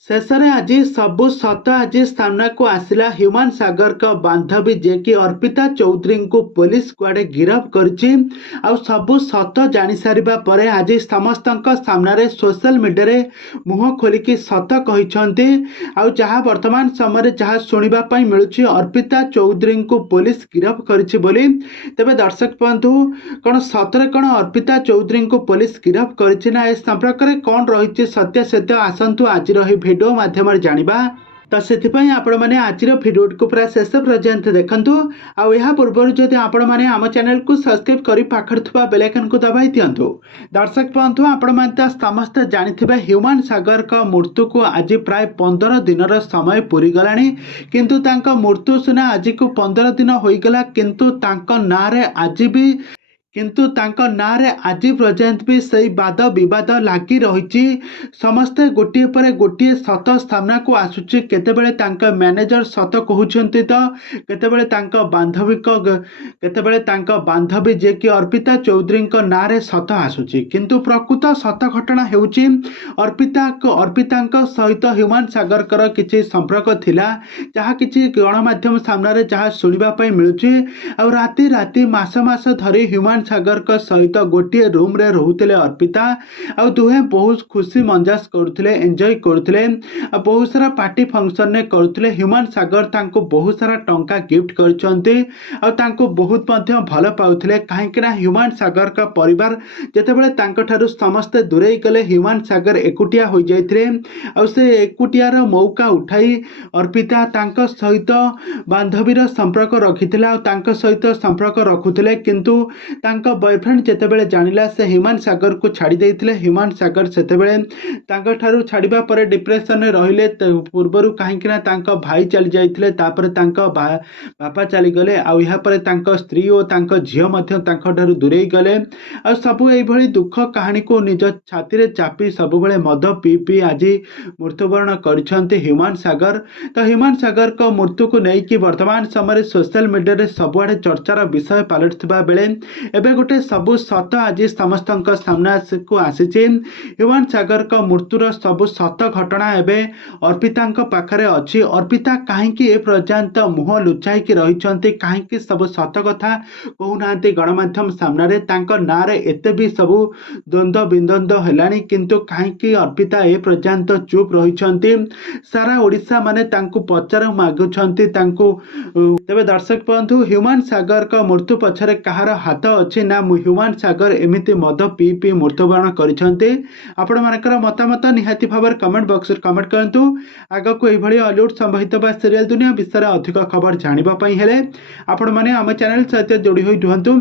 शेष में आज सबु सत आज सामना को आसला ह्यूमान सागर का बांधवी जे कि अर्पिता चौधरी को पुलिस कुआडे गिरफ करछि। सबु सत जानी सारिबा परे आज समस्त सामने सोशल मीडिया रे मुह खोलिकी सत कहिसंती। जहाँ वर्तमान समय जहाँ शुणा मिलूँ अर्पिता चौधरी को पुलिस गिरफ करछि बोली। तेबे दर्शक बंधु कौन सतरे कौन अर्पिता चौधरी को पुलिस गिरफ करछि ना ए संपर्क में कौन रही सत्य सत्य आसतु आज रही भिडियो माध्यम जानिबा। तो से आपण मैंने आज भिडियो को पूरा शेष पर्यंत देखंतु। आया पूर्व जदि आपण मैंने आम चैनल को सब्सक्राइब कर पाखर थुबा बेल आइकन को दबाई दिंतु। दर्शक बंधु आपण मैंने समस्त जानिथिबे ह्यूमान सागर का मृत्यु को आज प्राय 15 दिन समय पूरी गलानी, किंतु तांका मृत्यु सुना आज को 15 दिन होईगला, किंतु तांका ना रे आज भी आज पर्यंत भी सही वाद विवाद लगी रही। समस्ते गोटे पर गोटे सत सामना को आसुची। केतेबेले तांका मैनेजर सत कहउछंती तो केतेबेले तांका बांधवी जे कि अर्पिता चौधरी नारे सत आसुची, किंतु प्रकृत सत घटना हेउची अर्पिता सहित ह्यूमान सागर कर किछि संपर्क थिला, जहाँ किछि गणमाध्यम सामने जहाँ शुणा मिलूची। राति राति मास मास धरी ह्यूमान सागर का सहित गोटे रूम रे रहउतले अर्पिता। दुहे बहुत खुशी मंजास करुले, एंजॉय करुले, बहुत सारा पार्टी फंक्शन ने करुले। ह्यूमान सागर तांको बहुत सारा टंका गिफ्ट करचंती, तांको बहुत मध्य भल पाउथले। काहेकि ना ह्यूमान सागर का परिवार जेतेबेले तांको ठारू समस्ते दूरेई गले, ह्यूमान सागर एकुटिया हो जाइथिले। से एकुटियार मौका उठाई अर्पिता तांको सहित बांधवीर संपर्क रखिथिला, तांको सहित संपर्क रखुथिले, किंतु तांको बॉयफ्रेंड जेतेबेले जानिला से ह्यूमान सागर को छाड़ी देइथिले। ह्यूमान सागर सेतेबेले तांको ठारू छाड़िबा परे डिप्रेशन में रहिले। पूर्वरु काहेकि ना तांको भाई चली जाइथिले, तापर तांको बापा चली गले, या परे तांको स्त्री और तांको झियो मध्य तांको ठारू दूरेई गले। सबु एई भली दुख कहानी को निज छाती रे चापी सबुबेले मद पी पी आज मृत्युवरण करिसंती ह्यूमान सागर। तो ह्यूमान सागर को मृत्यु को लेकिन वर्तमान समय सोशल मीडिया रे सबुआडे चर्चार विषय पलटिथिबा बेले एबे गोटे सबु सत आज समस्त सामना को आसीची। ह्यूमान सागर का मृत्युर सबु सत घटना एबे अर्पिता पाखरे अच्छी। अर्पिता कहीं ए पर्यंत मुह लुचाई रही, कहीं सब सत कथा कहूना गणमाध्यम सामने ना रे एते भी सबु द्वंद्व बिंदंद हेलानी, किंतु कहीं अर्पिता ए पर्यंत चुप रही। सारा ओडिशा माने तांको पचार मागुछंती तांको। तेबे दर्शक बंधु ह्यूमान सागर का मृत्यु पछरे कहार हाथ अच्छी ना ह्यूमान सागर एमिति मद पी पी मृत्युवरण करिसंती। आपण मानकर मतामत निहाती भाव कमेंट बॉक्स रे कमेंट करंतु। आग को एई भली हॉलीवुड संबंधित बा सीरियल दुनिया विषय अधिक खबर जानिबा पई हेले आपण माने हम चैनल सहित जोड़ी होई रुहंतु।